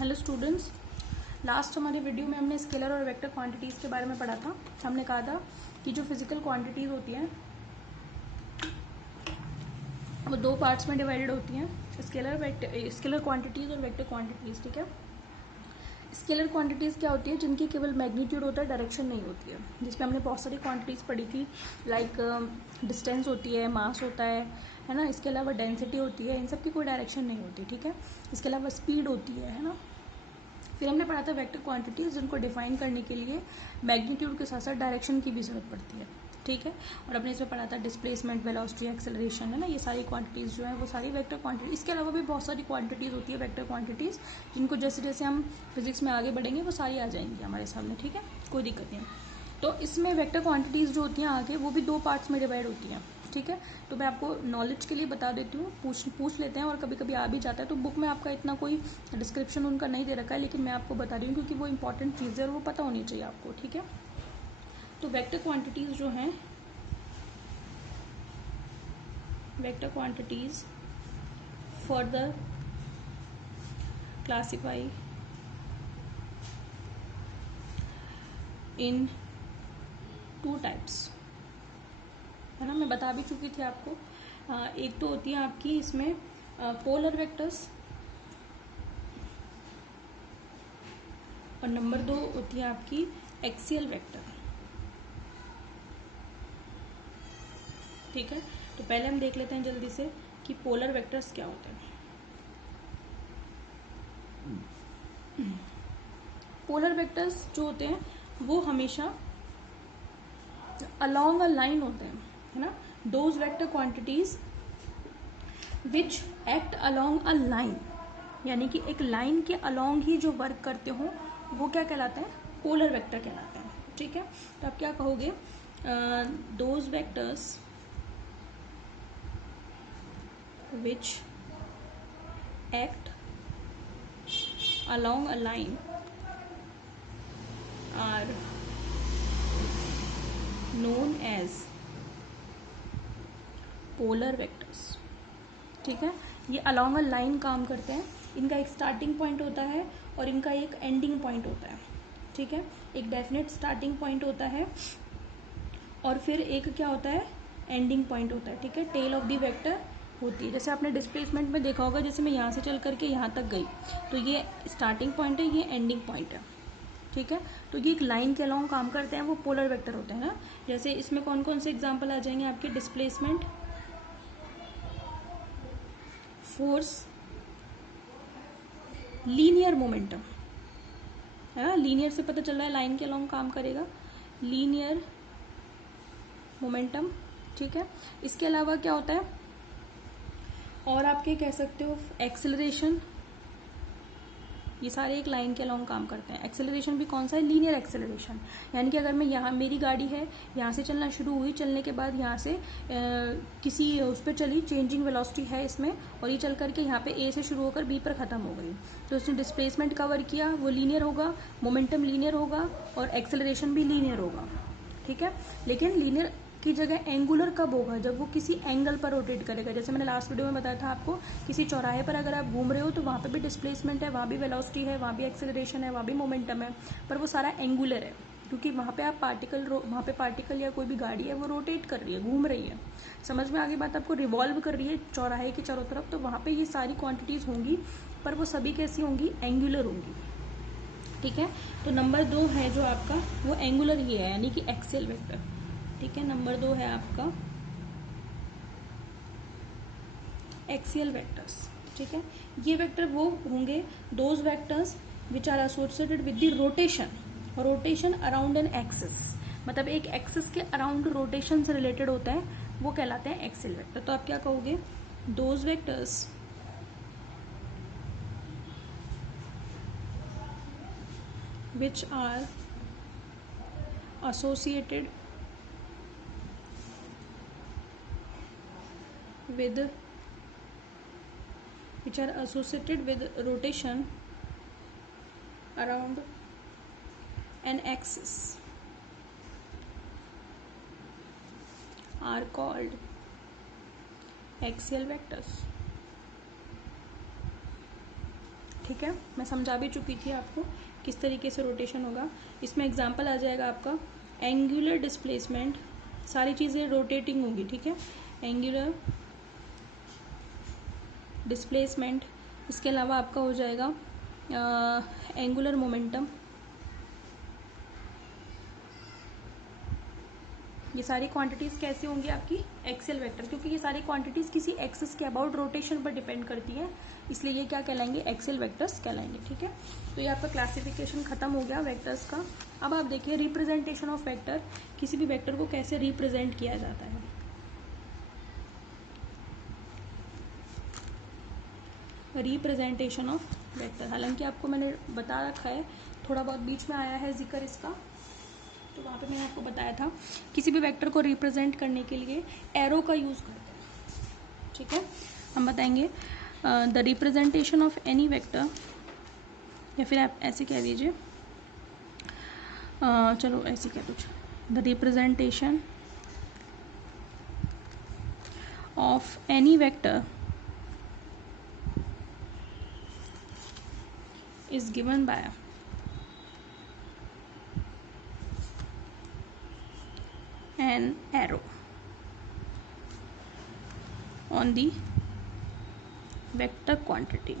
Hello students, last हमारे video में हमने स्केलर और वेक्टर क्वांटिटीज़ के बारे में पढ़ा था। हमने कहा था कि जो फिजिकल क्वांटिटीज़ होती हैं वो दो पार्ट्स में डिवाइडेड होती हैं, स्केलर क्वांटिटीज़ और वेक्टर क्वांटिटीज़। ठीक है, स्केलर क्वांटिटीज़ क्या होती है? जिनकी केवल मैग्नीट्यूड होता है, डायरेक्शन नहीं होती है। जिसमें हमने बहुत सारी क्वांटिटीज़ पढ़ी थी, लाइक डिस्टेंस होती है, मास होता है ना। इसके अलावा डेंसिटी होती है, इन सब की कोई डायरेक्शन नहीं होती। ठीक है, इसके अलावा स्पीड होती है ना। फिर हमने पढ़ा था वेक्टर क्वांटिटीज़, जिनको डिफाइन करने के लिए मैग्नीट्यूड के साथ साथ डायरेक्शन की भी ज़रूरत पड़ती है। ठीक है, और अपने इसमें पढ़ा था डिस्प्लेसमेंट, वेलोसिटी, एक्सेलरेशन, है ना। ये सारी क्वांटिटीज़ जो है वो सारी वेक्टर क्वांटिटी। इसके अलावा भी बहुत सारी क्वांटिटीज़ होती है वेक्टर क्वांटिटीज़, जिनको जैसे जैसे हम फिजिक्स में आगे बढ़ेंगे वो सारी आ जाएंगी हमारे सामने। ठीक है, कोई दिक्कत नहीं। तो इसमें वेक्टर क्वांटिटीज़ जो होती हैं आगे, वो भी दो पार्ट्स में डिवाइड होती हैं। ठीक है, तो मैं आपको नॉलेज के लिए बता देती हूँ, पूछ लेते हैं, और कभी कभी आ भी जाता है। तो बुक में आपका इतना कोई डिस्क्रिप्शन उनका नहीं दे रखा है, लेकिन मैं आपको बता रही हूँ क्योंकि वो इंपॉर्टेंट चीज़ है और वो पता होनी चाहिए आपको। ठीक है, तो वेक्टर क्वांटिटीज़ जो हैं, वेक्टर क्वांटिटीज़ फर्दर क्लासिफाई इन टू टाइप्स, है ना। मैं बता भी चुकी थी आपको। एक तो होती है आपकी इसमें पोलर वेक्टर्स, और नंबर 2 होती है आपकी एक्सियल वेक्टर। ठीक है, तो पहले हम देख लेते हैं जल्दी से कि पोलर वेक्टर्स क्या होते हैं। पोलर वेक्टर्स जो होते हैं वो हमेशा अलोंग अ लाइन होते हैं, है ना। Those vector quantities which act along a line, यानी कि एक लाइन के अलोंग ही जो वर्क करते हो, वो क्या कहलाते हैं? पोलर वेक्टर कहलाते हैं। ठीक है, तो आप क्या कहोगे? Those vectors which act along a line are known as polar vectors। ठीक है, ये along a line काम करते हैं। इनका एक स्टार्टिंग पॉइंट होता है और इनका एक एंडिंग पॉइंट होता है। ठीक है, एक डेफिनेट स्टार्टिंग पॉइंट होता है और फिर एक क्या होता है? एंडिंग पॉइंट होता है। ठीक है, टेल ऑफ द वेक्टर होती है। जैसे आपने डिस्प्लेसमेंट में देखा होगा, जैसे मैं यहाँ से चल करके यहाँ तक गई, तो ये स्टार्टिंग पॉइंट है, ये एंडिंग पॉइंट है। ठीक है, तो ये एक लाइन के अलोंग काम करते हैं, वो पोलर वेक्टर होते हैं ना। जैसे इसमें कौन कौन से एग्जांपल आ जाएंगे आपके? डिस्प्लेसमेंट, फोर्स, लीनियर मोमेंटम, है ना। लीनियर से पता चल रहा है लाइन के अलोंग काम करेगा, लीनियर मोमेंटम। ठीक है, इसके अलावा क्या होता है और आपके कह सकते हो? एक्सेलरेशन। ये सारे एक लाइन के अलोंग काम करते हैं। एक्सेलरेशन भी कौन सा है? लीनियर एक्सेलरेशन, यानी कि अगर मैं यहाँ, मेरी गाड़ी है, यहाँ से चलना शुरू हुई, चलने के बाद यहाँ से किसी उस पर चली, चेंजिंग वेलोसिटी है इसमें, और ये चल करके यहाँ पे ए से शुरू होकर बी पर खत्म हो गई, तो इसने डिस्प्लेसमेंट कवर किया, वो लीनियर होगा, मोमेंटम लीनियर होगा और एक्सेलरेशन भी लीनियर होगा। ठीक है, लेकिन लीनियर की जगह एंगुलर कब होगा? जब वो किसी एंगल पर रोटेट करेगा। जैसे मैंने लास्ट वीडियो में बताया था आपको, किसी चौराहे पर अगर आप घूम रहे हो तो वहाँ पे भी डिस्प्लेसमेंट है, वहाँ भी वेलोसिटी है, वहाँ भी एक्सेलरेशन है, वहाँ भी मोमेंटम है, पर वो सारा एंगुलर है, क्योंकि वहाँ पे आप वहाँ पे पार्टिकल या कोई भी गाड़ी है वो रोटेट कर रही है, घूम रही है। समझ में आगे बात आपको? रिवॉल्व कर रही है चौराहे के चारों तरफ, तो वहाँ पे ये सारी क्वांटिटीज़ होंगी, पर वो सभी कैसी होंगी? एंगुलर होंगी। ठीक है, तो नंबर 2 है जो आपका, वो एंगुलर ही है, यानी कि एक्सियल वेक्टर। ठीक है, नंबर 2 है आपका एक्सियल वेक्टर्स। ठीक है, ये वेक्टर वो होंगे, those vectors which are associated with the rotation around an axis, मतलब एक एक्सिस के अराउंड रोटेशन से रिलेटेड होता है, वो कहलाते हैं एक्सियल वेक्टर। तो आप क्या कहोगे? Those vectors which are associated with rotation around an axis are called axial vectors। ठीक है, मैं समझा भी चुकी थी आपको किस तरीके से रोटेशन होगा। इसमें एग्जांपल आ जाएगा आपका एंगुलर डिस्प्लेसमेंट, सारी चीज़ें रोटेटिंग होगी, ठीक है, एंगुलर डिस्प्लेसमेंट। इसके अलावा आपका हो जाएगा एंगुलर मोमेंटम। ये सारी क्वांटिटीज़ कैसी होंगी आपकी एक्सेल वेक्टर, क्योंकि ये सारी क्वांटिटीज़ किसी एक्सिस के अबाउट रोटेशन पर डिपेंड करती है, इसलिए ये क्या कहलाएंगे, एक्सेल वेक्टर्स कहलाएंगे, ठीक है। तो ये आपका क्लासिफिकेशन खत्म हो गया वेक्टर्स का। अब आप देखिए रिप्रेजेंटेशन ऑफ वेक्टर, किसी भी वेक्टर को कैसे रिप्रेजेंट किया जाता है। रिप्रेजेंटेशन ऑफ वेक्टर, हालांकि आपको मैंने बता रखा है, थोड़ा बहुत बीच में आया है जिक्र इसका, तो वहाँ पे मैंने आपको बताया था किसी भी वेक्टर को रिप्रेजेंट करने के लिए एरो का यूज़ करते हैं, ठीक है। हम बताएंगे the representation of any vector, या फिर आप ऐसे कह दीजिए, चलो ऐसे कह दो, the representation of any vector is given by an arrow on the vector quantity,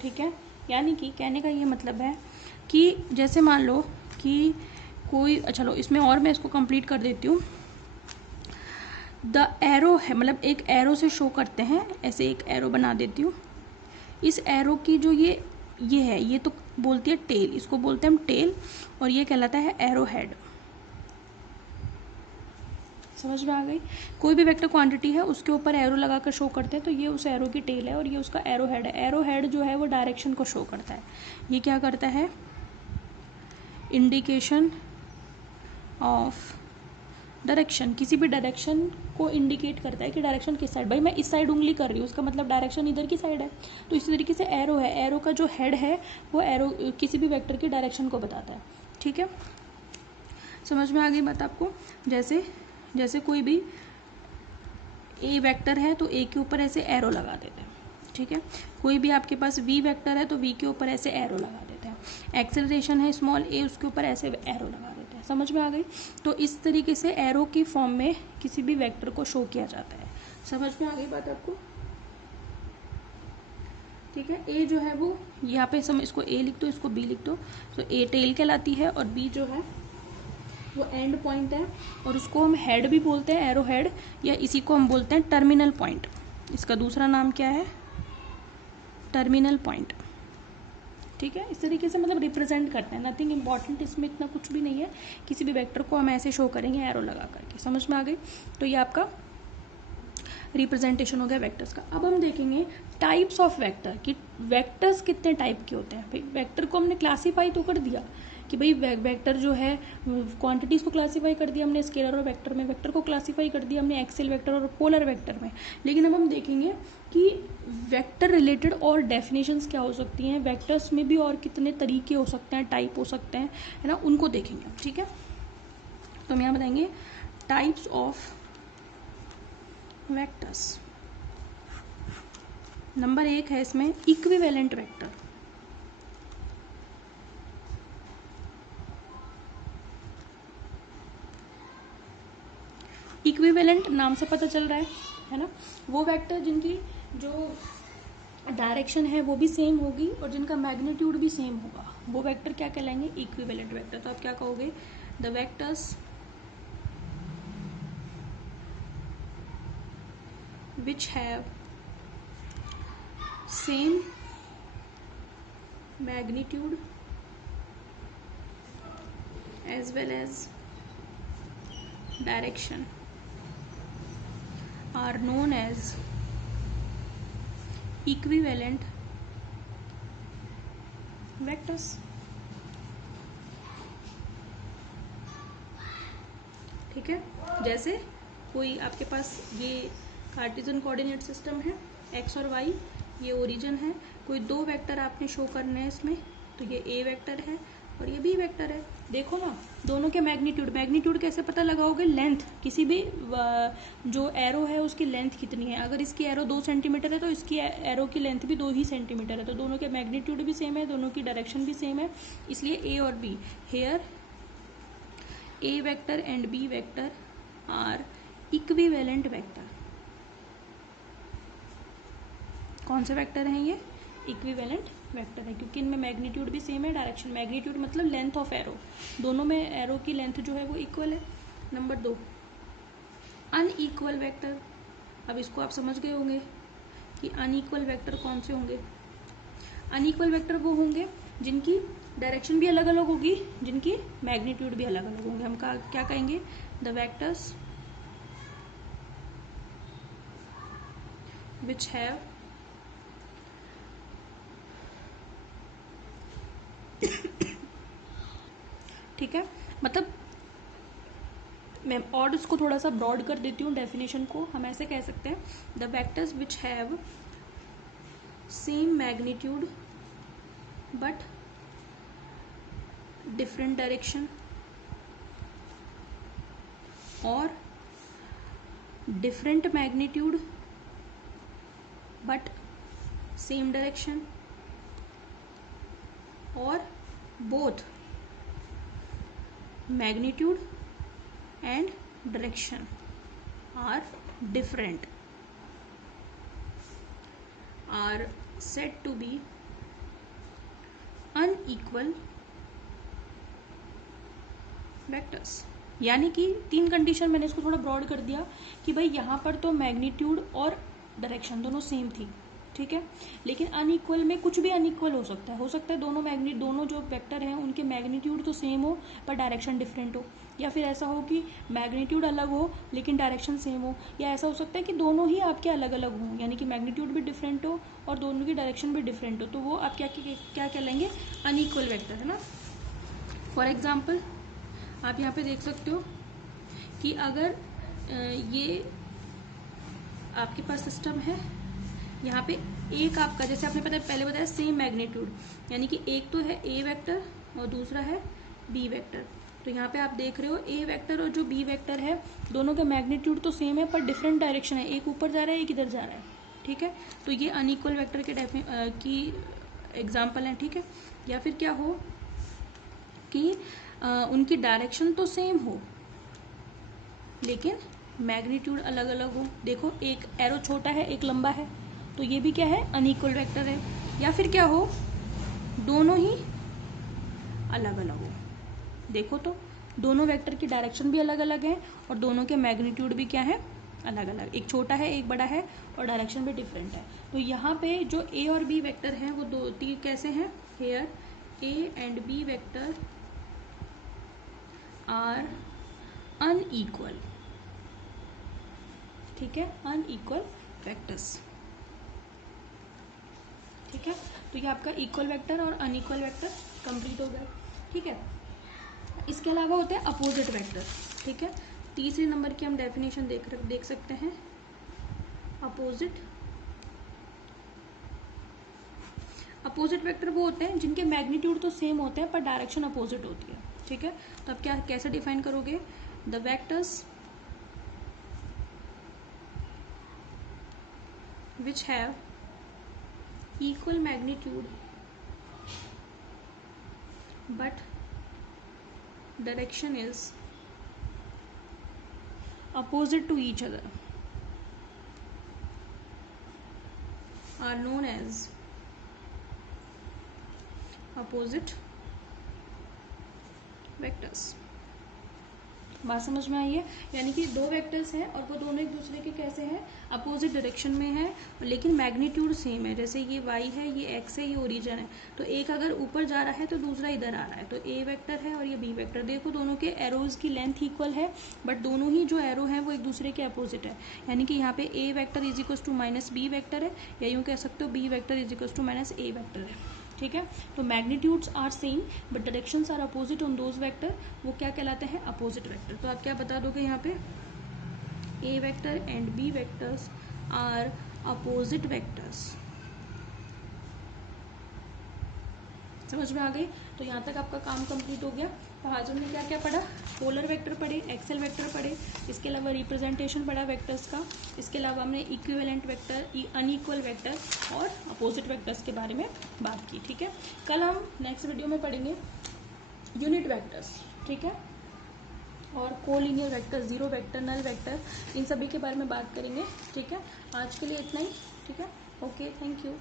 ठीक है। यानी कि कहने का ये मतलब है कि जैसे मान लो कि कोई, चलो इसमें और मैं इसको कंप्लीट कर देती हूँ। द एरो है, मतलब एक एरो से शो करते हैं, ऐसे एक एरो बना देती हूँ। इस एरो की जो ये है, ये तो बोलती है टेल, इसको बोलते हैं हम टेल, और ये कहलाता है एरो हेड। समझ में आ गई। कोई भी वेक्टर क्वांटिटी है उसके ऊपर एरो लगाकर शो करते हैं, तो ये उस एरो की टेल है और ये उसका एरो हेड है। एरो हेड जो है वो डायरेक्शन को शो करता है। ये क्या करता है, इंडिकेशन ऑफ डायरेक्शन, किसी भी डायरेक्शन को इंडिकेट करता है कि डायरेक्शन किस साइड। भाई मैं इस साइड उंगली कर रही हूँ, उसका मतलब डायरेक्शन इधर की साइड है। तो इसी तरीके से एरो है, एरो का जो हेड है वो एरो किसी भी वेक्टर की डायरेक्शन को बताता है, ठीक है। समझ में आ गई बात आपको। जैसे कोई भी ए वेक्टर है तो ए के ऊपर ऐसे एरो लगा देते हैं, ठीक है। कोई भी आपके पास वी वेक्टर है तो वी के ऊपर ऐसे एरो लगा देते हैं। एक्सेलरेशन है स्मॉल ए, उसके ऊपर ऐसे एरो लगा देते हैं। समझ में आ गई। तो इस तरीके से एरो की फॉर्म में किसी भी वेक्टर को शो किया जाता है। समझ में आ गई बात आपको, ठीक है। ए जो है वो यहाँ पे इसको ए लिख दो, इसको बी लिख दो। तो ए टेल कहलाती है और बी जो है वो एंड पॉइंट है, और उसको हम हेड भी बोलते हैं, एरो हेड, या इसी को हम बोलते हैं टर्मिनल पॉइंट। इसका दूसरा नाम क्या है, टर्मिनल पॉइंट, ठीक है। इस तरीके से मतलब रिप्रेजेंट करते हैं, नथिंग इंपॉर्टेंट इसमें, इतना कुछ भी नहीं है। किसी भी वेक्टर को हम ऐसे शो करेंगे एरो लगा करके। समझ में आ गई। तो ये आपका रिप्रेजेंटेशन हो गया वेक्टर्स का। अब हम देखेंगे टाइप्स ऑफ वेक्टर, कि वेक्टर्स कितने टाइप के होते हैं। भाई वेक्टर को हमने क्लासीफाई तो कर दिया कि भाई वेक्टर जो है क्वांटिटीज को क्लासीफाई कर दिया हमने स्केलर और वेक्टर में, वेक्टर को क्लासीफाई कर दिया हमने एक्सेल वेक्टर और पोलर वेक्टर में। लेकिन अब हम देखेंगे कि वेक्टर रिलेटेड और डेफिनेशंस क्या हो सकती हैं, वेक्टर्स में भी और कितने तरीके हो सकते हैं, टाइप हो सकते हैं, है ना, उनको देखेंगे, ठीक है। तो हम यहाँ बताएंगे टाइप्स ऑफ वेक्टर्स। नंबर 1 है इसमें इक्विवेलेंट वेक्टर। इक्विवेलेंट नाम से पता चल रहा है ना, वो वेक्टर जिनकी जो डायरेक्शन है वो भी सेम होगी और जिनका मैग्नीट्यूड भी सेम होगा, वो वेक्टर क्या कहलाएंगे, इक्विवेलेंट वेक्टर। तो आप क्या कहोगे, the vectors which have same magnitude as well as direction are known as equivalent vectors। ठीक है। जैसे कोई आपके पास ये कार्टेशियन कोऑर्डिनेट सिस्टम है, एक्स और वाई, ये ओरिजिन है। कोई दो वेक्टर आपने शो करने हैं इसमें, तो ये ए वेक्टर है और ये बी वेक्टर है। देखो ना, दोनों के मैग्नीट्यूड कैसे पता लगाओगे? लेंथ, किसी भी जो एरो है उसकी लेंथ कितनी है। अगर इसकी एरो 2 सेंटीमीटर है तो इसकी एरो की लेंथ भी 2 ही सेंटीमीटर है, तो दोनों के मैग्नीट्यूड भी सेम है, दोनों की डायरेक्शन भी सेम है, इसलिए ए और B. Here A vector and B vector are equivalent vector. कौन से वेक्टर हैं ये? इक्विवेलेंट वेक्टर है, क्योंकि इनमें मैग्नीट्यूड भी सेम है, डायरेक्शन, मैग्नीट्यूड मतलब लेंथ ऑफ एरो, दोनों में एरो की लेंथ जो है वो इक्वल है। Number 2, unequal vector. अब इसको आप समझ गए होंगे कि अनइक्वल वेक्टर कौन से होंगे। अनइक्वल वेक्टर वो होंगे जिनकी डायरेक्शन भी अलग अलग होगी, जिनकी मैग्नीट्यूड भी अलग अलग होंगे। हम क्या कहेंगे? द वेक्टर्स विच हैव ठीक है, मतलब मैं और इसको थोड़ा सा ब्रॉड कर देती हूँ डेफिनेशन को। हम ऐसे कह सकते हैं, the vectors which have same magnitude but different direction, और different magnitude but same direction, और both magnitude and direction are different are said to be unequal vectors। यानी कि 3 कंडीशन, मैंने इसको थोड़ा ब्रॉड कर दिया कि भाई यहाँ पर तो मैग्नीट्यूड और डायरेक्शन दोनों सेम थी, ठीक है, लेकिन अनइक्वल में कुछ भी अनइक्वल हो सकता है। दोनों जो वेक्टर हैं उनके मैग्नीट्यूड तो सेम हो पर डायरेक्शन डिफरेंट हो, या फिर ऐसा हो कि मैग्नीट्यूड अलग हो लेकिन डायरेक्शन सेम हो, या ऐसा हो सकता है कि दोनों ही आपके अलग अलग हों, यानी कि मैग्नीट्यूड भी डिफरेंट हो और दोनों की डायरेक्शन भी डिफरेंट हो, तो वो आप क्या कहलाएंगे? अनइक्वल वेक्टर, है ना। फॉर एग्जाम्पल आप यहाँ पे देख सकते हो कि अगर ये आपके पास सिस्टम है, यहाँ पे एक आपका, जैसे आपने पहले बताया सेम मैग्नीट्यूड, यानी कि एक तो है ए वेक्टर और दूसरा है बी वेक्टर। तो यहाँ पे आप देख रहे हो ए वेक्टर और जो बी वेक्टर है दोनों का मैग्नीट्यूड तो सेम है पर डिफरेंट डायरेक्शन है, एक ऊपर जा रहा है एक इधर जा रहा है, ठीक है। तो ये अनइक्वल वेक्टर के की एग्जाम्पल है, ठीक है। या फिर क्या हो कि उनकी डायरेक्शन तो सेम हो लेकिन मैग्नीट्यूड अलग अलग हो। देखो, एक एरो छोटा है एक लंबा है, तो ये भी क्या है? अनइक्वल वेक्टर है। या फिर क्या हो, दोनों ही अलग अलग हो। देखो तो दोनों वेक्टर की डायरेक्शन भी अलग अलग है और दोनों के मैग्नीट्यूड भी क्या है? अलग अलग, एक छोटा है एक बड़ा है और डायरेक्शन भी डिफरेंट है। तो यहाँ पे जो ए और बी वेक्टर हैं वो दो तीन कैसे हैं? Here A and B vector are unequal, ठीक है, अनइक्वल वेक्टर्स, ठीक है। तो ये आपका इक्वल वेक्टर और अनइक्वल वेक्टर कंप्लीट हो गया, ठीक है। इसके अलावा होते हैं अपोजिट वेक्टर, ठीक है। तीसरे नंबर की हम डेफिनेशन देख सकते हैं, अपोजिट वेक्टर वो होते हैं जिनके मैग्नीट्यूड तो सेम होते हैं पर डायरेक्शन अपोजिट होती है, ठीक है। तो अब कैसे डिफाइन करोगे? The vectors which have equal magnitude but direction is opposite to each other are known as opposite vectors। बात समझ में आई है? यानी कि दो वेक्टर्स हैं और वो दोनों एक दूसरे के कैसे हैं? अपोजिट डायरेक्शन में है लेकिन मैग्नीट्यूड सेम है। जैसे ये y है, ये x है, ये ओरिजिन है, तो एक अगर ऊपर जा रहा है तो दूसरा इधर आ रहा है, तो a वेक्टर है और ये b वेक्टर। देखो दोनों के एरोज की लेंथ इक्वल है बट दोनों ही जो एरो हैं वो एक दूसरे के अपोजिट है, यानी कि यहाँ पे a vector is equal to minus B vector है, या यूँ कह सकते हो b vector is equal to minus a vector है, ठीक है। तो magnitudes are same but directions are opposite on those vector, वो क्या कहलाते हैं? Opposite vector. तो आप क्या बता दोगे यहाँ पे? A vector and B vectors are opposite vectors समझ में आ गई? तो यहाँ तक आपका काम कंप्लीट हो गया। तो आज हमने क्या क्या पढ़ा? पोलर वेक्टर पढ़े, एक्सेल वेक्टर पढ़े, इसके अलावा रिप्रेजेंटेशन पढ़ा वेक्टर्स का, इसके अलावा हमने इक्विवेलेंट वेक्टर, अनइक्वल वेक्टर और अपोजिट वेक्टर्स के बारे में बात की। ठीक है, कल हम नेक्स्ट वीडियो में पढ़ेंगे यूनिट वेक्टर्स। ठीक है, और collinear vector, zero vector, null vector, इन सभी के बारे में बात करेंगे। ठीक है, आज के लिए इतना ही। ठीक है, ओके, थैंक यू।